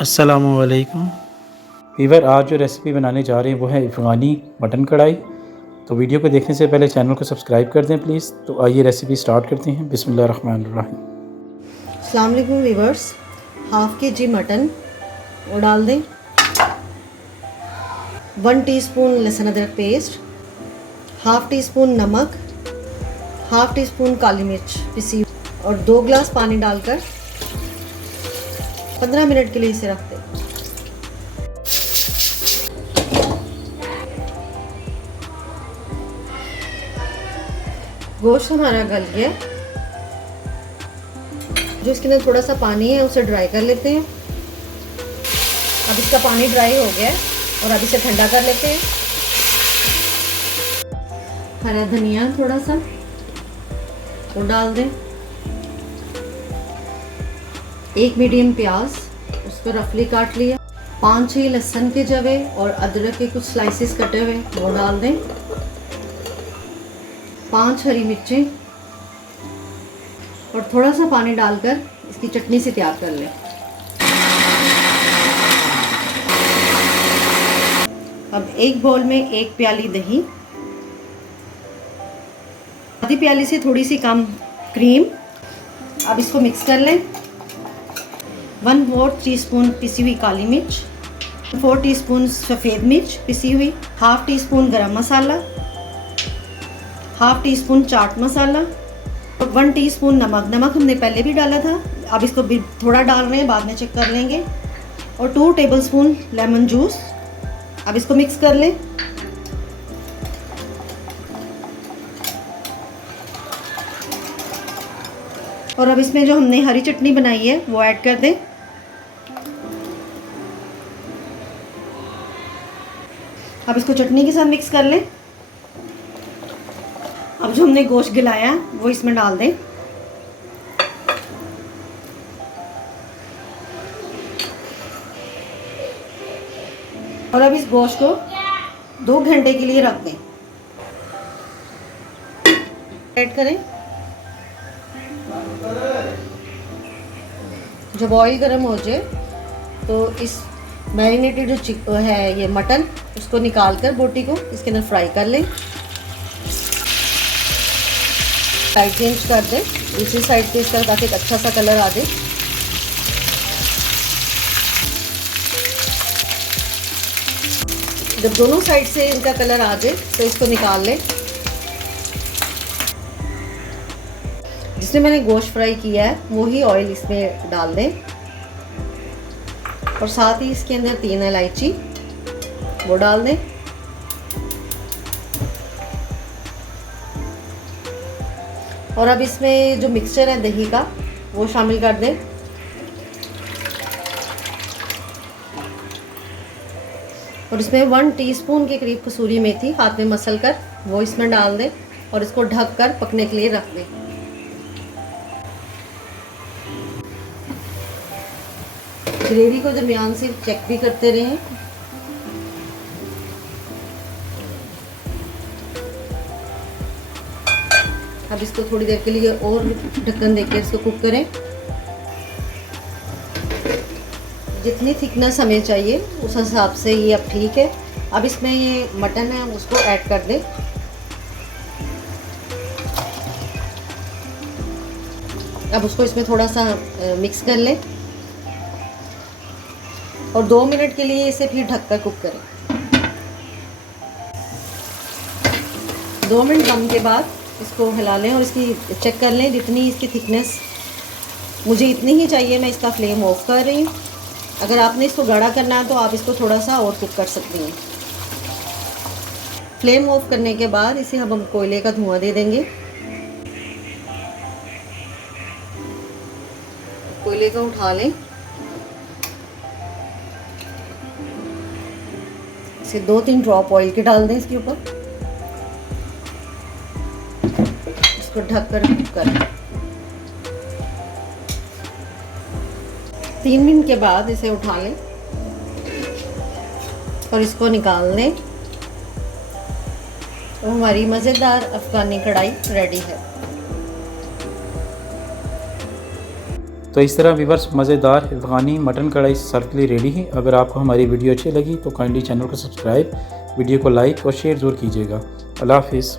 अस्सलामुअलैकुम वीवर। आज जो रेसिपी बनाने जा रहे हैं वो है अफ़गानी मटन कढ़ाई। तो वीडियो को देखने से पहले चैनल को सब्सक्राइब कर दें प्लीज़। तो आइए रेसिपी स्टार्ट करते हैं। बिस्मिल्लाहिर्रहमानिर्रहीम। अस्सलाम वालेकुम वीवर्स। हाफ़ के जी मटन वो डाल दें। 1 टीस्पून लहसुन अदरक पेस्ट, हाफ़ टी स्पून नमक, हाफ़ टी स्पून काली मिर्च पिसी और 2 गिलास पानी डालकर 15 मिनट के लिए इसे रख दें। गोश्त हमारा गल गया। जो इसके अंदर थोड़ा सा पानी है उसे ड्राई कर लेते हैं। अब इसका पानी ड्राई हो गया है और अब इसे ठंडा कर लेते हैं। हरा धनिया थोड़ा सा वो डाल दें। 1 मीडियम प्याज उसको रफली काट लिया। 5-6 लहसुन के जवे और अदरक के कुछ स्लाइसेस कटे हुए वो डाल दें। 5 हरी मिर्चें और थोड़ा सा पानी डालकर इसकी चटनी से तैयार कर लें। अब एक बाउल में 1 प्याली दही, आधी प्याली से थोड़ी सी कम क्रीम। अब इसको मिक्स कर लें। 1/4 टीस्पून पिसी हुई काली मिर्च, 4 टीस्पून सफ़ेद मिर्च पिसी हुई, हाफ़ टी स्पून गरम मसाला, half tea spoon chaat masala और 1 टीस्पून नमक। नमक हमने पहले भी डाला था, अब इसको भी थोड़ा डाल रहे हैं, बाद में चेक कर लेंगे। और 2 टेबलस्पून लेमन जूस। अब इसको मिक्स कर लें। और अब इसमें जो हमने हरी चटनी बनाई है वो ऐड कर दें। अब इसको चटनी के साथ मिक्स कर लें। अब जो हमने गोश्त गलाया वो इसमें डाल दें। और अब इस गोश्त को 2 घंटे के लिए रख दें। ऐड करें। जब ऑयल गर्म हो जाए तो इस मैरिनेटेड जो है ये मटन उसको निकाल कर बोटी को इसके अंदर फ्राई कर लें। साइड चेंज कर दें दूसरी साइड से, इसका ताकि एक अच्छा सा कलर आ जाए। जब दोनों साइड से इनका कलर आ जाए तो इसको निकाल लें। जिसमें मैंने गोश्त फ्राई किया है वही ऑयल इसमें डाल दें और साथ ही इसके अंदर 3 इलायची वो डाल दें। और अब इसमें जो मिक्सचर है दही का वो शामिल कर दें। और इसमें 1 टीस्पून के करीब कसूरी मेथी हाथ में मसल कर वो इसमें डाल दें और इसको ढक कर पकने के लिए रख दें। ग्रेवी को दरमियान से चेक भी करते रहें। अब इसको थोड़ी देर के लिए और ढक्कन देकर इसको कुक करें। जितनी थिकनेस हमें चाहिए उस हिसाब से ये अब ठीक है। अब इसमें ये मटन है उसको ऐड कर दें। अब उसको इसमें थोड़ा सा मिक्स कर लें और 2 मिनट के लिए इसे फिर ढककर कुक करें। 2 मिनट दम के बाद इसको हिला लें और इसकी चेक कर लें। जितनी इसकी थिकनेस मुझे इतनी ही चाहिए, मैं इसका फ्लेम ऑफ कर रही हूँ। अगर आपने इसको गाढ़ा करना है तो आप इसको थोड़ा सा और कुक कर सकती हैं। फ्लेम ऑफ करने के बाद इसे हम कोयले का धुआं दे देंगे। कोयले का उठा लें। इसे 2-3 ड्रॉप ऑयल के डाल दें इसके ऊपर। इसको ढककर कुक करें। 3 मिनट के बाद इसे उठा लें और इसको निकाल लें। तो हमारी मज़ेदार अफ़गानी कढ़ाई रेडी है। तो इस तरह व्यूअर्स मज़ेदार अफ़गानी मटन कढ़ाई सर्व के लिए रेडी है। अगर आपको हमारी वीडियो अच्छी लगी तो काइंडली चैनल को सब्सक्राइब, वीडियो को लाइक और शेयर ज़रूर कीजिएगा। अल्लाह हाफ़िज़।